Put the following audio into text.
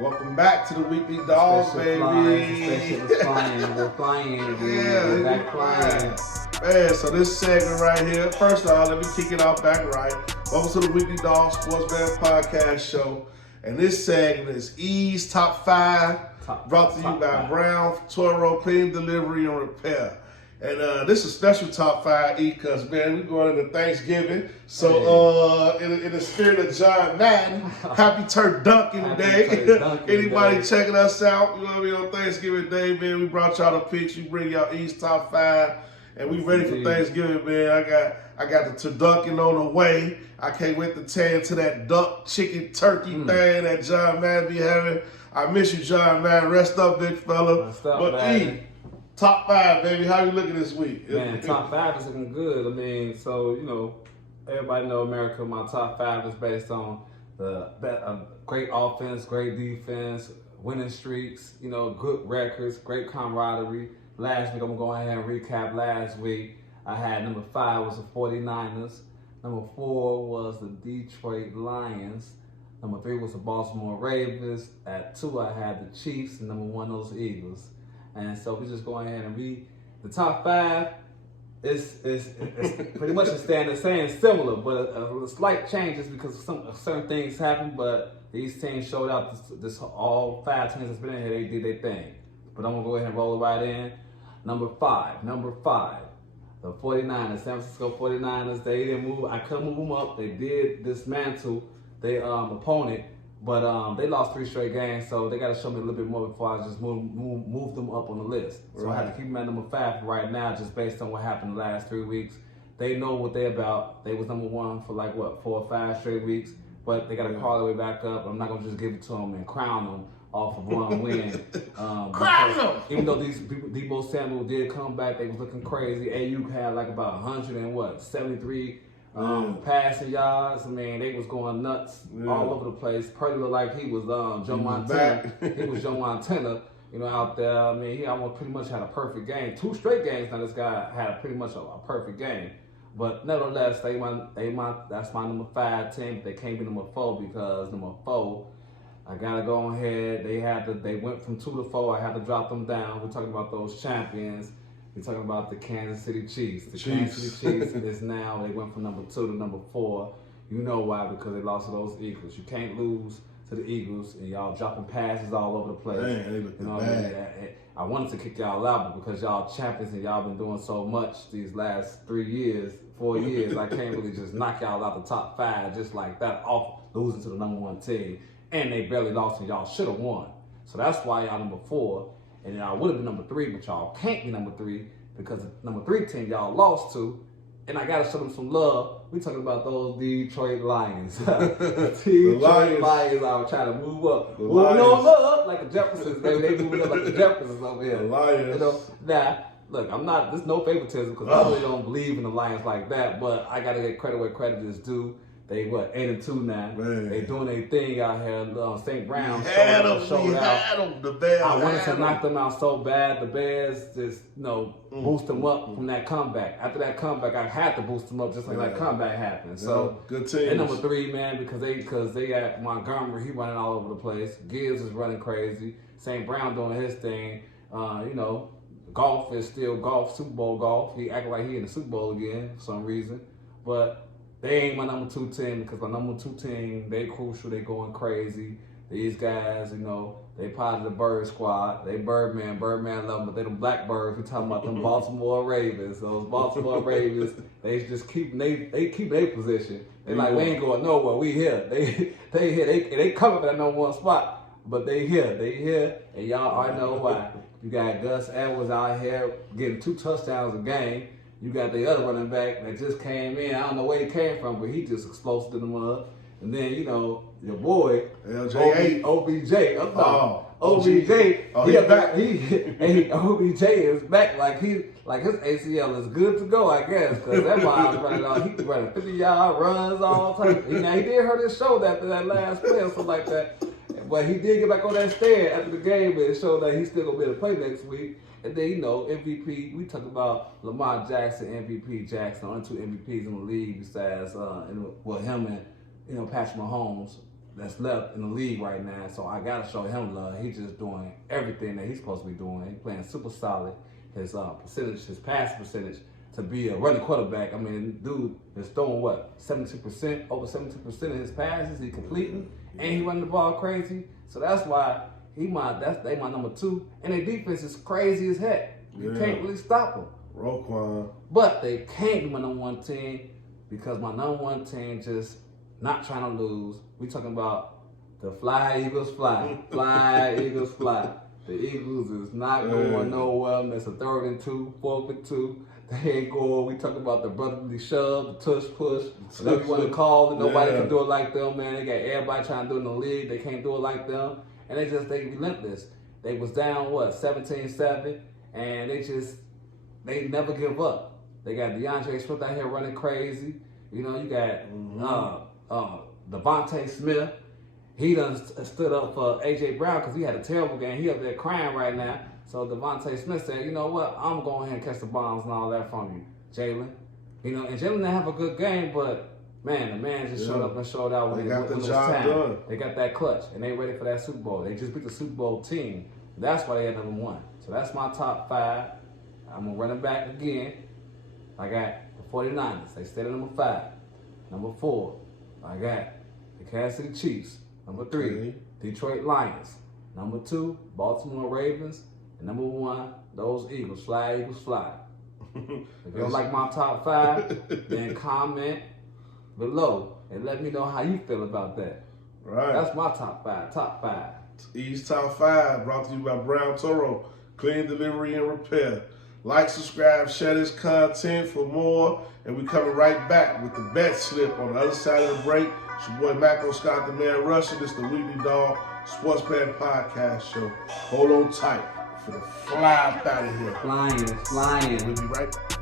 Welcome back to the Weekly Dog, baby. Spaceship is flying. We're flying. We're back flying. Man, so this segment right here, first of all, let me kick it off back right. Welcome to the Weekly Dog Sportsbook Podcast Show. And this segment is E's Top 5, brought to you by Brown Toro Clean Delivery and Repair. And this is special Top 5 E because, man, we're going into Thanksgiving. So, in the spirit of John Madden, happy Turducken Day. Anybody checking us out, you know what I mean, on Thanksgiving Day, man, we brought y'all the picks. We bring y'all E's Top 5. And we ready for Thanksgiving, man. I got the turducken on the way. I can't wait to tan to that duck, chicken, turkey thing that John Madden be having. I miss you, John Madden. Rest up, big fella. Rest up, but man. E, top 5, baby. How you looking this week? Man, top 5 is looking good. I mean, so, you know, everybody know America. My top 5 is based on the great offense, great defense, winning streaks, you know, good records, great camaraderie. Last week, I'm going to go ahead and recap last week. I had number 5 was the 49ers. Number 4 was the Detroit Lions. Number 3 was the Baltimore Ravens. At 2, I had the Chiefs. And number 1, those Eagles. And so we just go ahead and read the top 5. It's pretty much staying the same, similar, but slight changes because certain things happened. But these teams showed out. This all 5 teams that's been in here, they did their thing. But I'm gonna go ahead and roll it right in. Number 5, the 49ers, San Francisco 49ers. They didn't move. I couldn't move them up. They did dismantle their opponent. But they lost 3 straight games, so they got to show me a little bit more before I just move them up on the list. So I have to keep them at number 5 right now, just based on what happened the last 3 weeks. They know what they're about. They was number 1 for 4 or 5 straight weeks, but they got to crawl their way back up. I'm not gonna just give it to them and crown them off of one win. Crown them! Even though these people, Debo Samuel did come back, they was looking crazy. Ayuk had about 173. Passing yards. I mean, they was going nuts all over the place. Purdy looked like he was Joe Montana. He was Joe Montana, you know, out there. I mean, he almost pretty much had a perfect game. 2 straight games now. This guy had pretty much a perfect game. But nevertheless, that's my number 5 team. They can't be number 4 because number 4, I gotta go ahead. They went from 2 to 4. I had to drop them down. We're talking about those champions. We're talking about the Kansas City Chiefs. The Kansas City Chiefs is now, they went from number 2 to number 4. You know why? Because they lost to those Eagles. You can't lose to the Eagles, and y'all dropping passes all over the place. Man, they look bad. I wanted to kick y'all out, but because y'all champions and y'all been doing so much these last 4 years, I can't really just knock y'all out the top 5 just like that off losing to the number 1 team. And they barely lost, and y'all should have won. So that's why y'all number 4. And y'all would have been number 3, but y'all can't be number 3 because the number 3 team y'all lost to. And I gotta show them some love. We talking about those Detroit Lions. Detroit Lions are trying to move up. Moving on up like the Jeffersons, baby. They moving up like the Jeffersons over here. The Lions. You know, now, look, there's no favoritism because I really don't believe in the Lions like that. But I gotta get credit where credit is due. They 8-2 now. Man. They doing their thing out here. St. Brown showed out. The Bears. I wanted to knock them out so bad. The Bears just boost them up from that comeback. After that comeback, I had to boost them up just like that comeback happened. So good team. They're number 3, man, because they at Montgomery. He running all over the place. Gibbs is running crazy. St. Brown doing his thing. You know, golf is still golf. Super Bowl golf. He acting like he in the Super Bowl again for some reason, but. They ain't my number 2 team because my number 2 team, they crucial, they going crazy. These guys, you know, they part of the Bird Squad. They Birdman love them, but they the Blackbirds. We talking about them Baltimore Ravens. Those Baltimore Ravens, they just keep their position. They like, we ain't going nowhere. We here. They here. They come up at that number 1 spot, but they here, and y'all already know why. You got Gus Edwards out here getting 2 touchdowns a game. You got the other running back that just came in. I don't know where he came from, but he just exploded them up. And then, you know, your boy, LJ8. OBJ. OBJ. He's back. OBJ is back like his ACL is good to go, I guess, because that boy running on. He running 50-yard runs all the time. Now, he did hurt his shoulder after that last play or something like that. But he did get back on that stand after the game, but it showed that he's still going to be able to play next week. And then, you know, MVP, we talk about Lamar Jackson, MVP Jackson, only 2 MVPs in the league besides, him and, Patrick Mahomes. that's left in the league right now. So I gotta show him love. He's just doing everything that he's supposed to be doing. He's playing super solid. His percentage, his pass percentage to be a running quarterback. I mean, dude is throwing what, 72%, over 72% of his passes. He completing, and he running the ball crazy. So that's why they my number 2. And their defense is crazy as heck. You can't really stop them. Roquan. But they can't be my number 1 team because my number 1 team just not trying to lose. We talking about the Fly Eagles fly. Fly Eagles fly. The Eagles is not going nowhere. It's a 3rd and 2, 4th and 2. They ain't going. We talking about the brotherly shove, the tush push, whatever you want to call it. Nobody can do it like them, man. They got everybody trying to do it in the league. They can't do it like them. And they relentless. They was down, 17-7, and they never give up. They got DeAndre Swift out here running crazy. You know, you got Devontae Smith. He done stood up for A.J. Brown because he had a terrible game. He up there crying right now. So Devontae Smith said, you know what, I'm going ahead and catch the bombs and all that from you, Jalen. You know, and Jalen didn't have a good game, but man, the man just showed up and showed out when it was time. Done. They got that clutch, and they ready for that Super Bowl. They just beat the Super Bowl team. That's why they had number 1. So that's my top 5. I'm going to run it back again. I got the 49ers. They stayed at number 5. Number 4, I got the Kansas City Chiefs. Number 3, Detroit Lions. Number 2, Baltimore Ravens. And number 1, those Eagles. Fly, Eagles, fly. If you don't like my top 5, then comment below and let me know how you feel about that. Right. That's my top 5. Top 5. East Top 5 brought to you by Brown Toro. Clean, delivery, and repair. Like, subscribe, share this content for more. And we coming right back with the bet slip on the other side of the break. It's your boy Macko Scott, the man Russia. This is the Weekly Dog Sports Betting Podcast Show. Hold on tight for the fly up out of here. Flying. We'll be right back.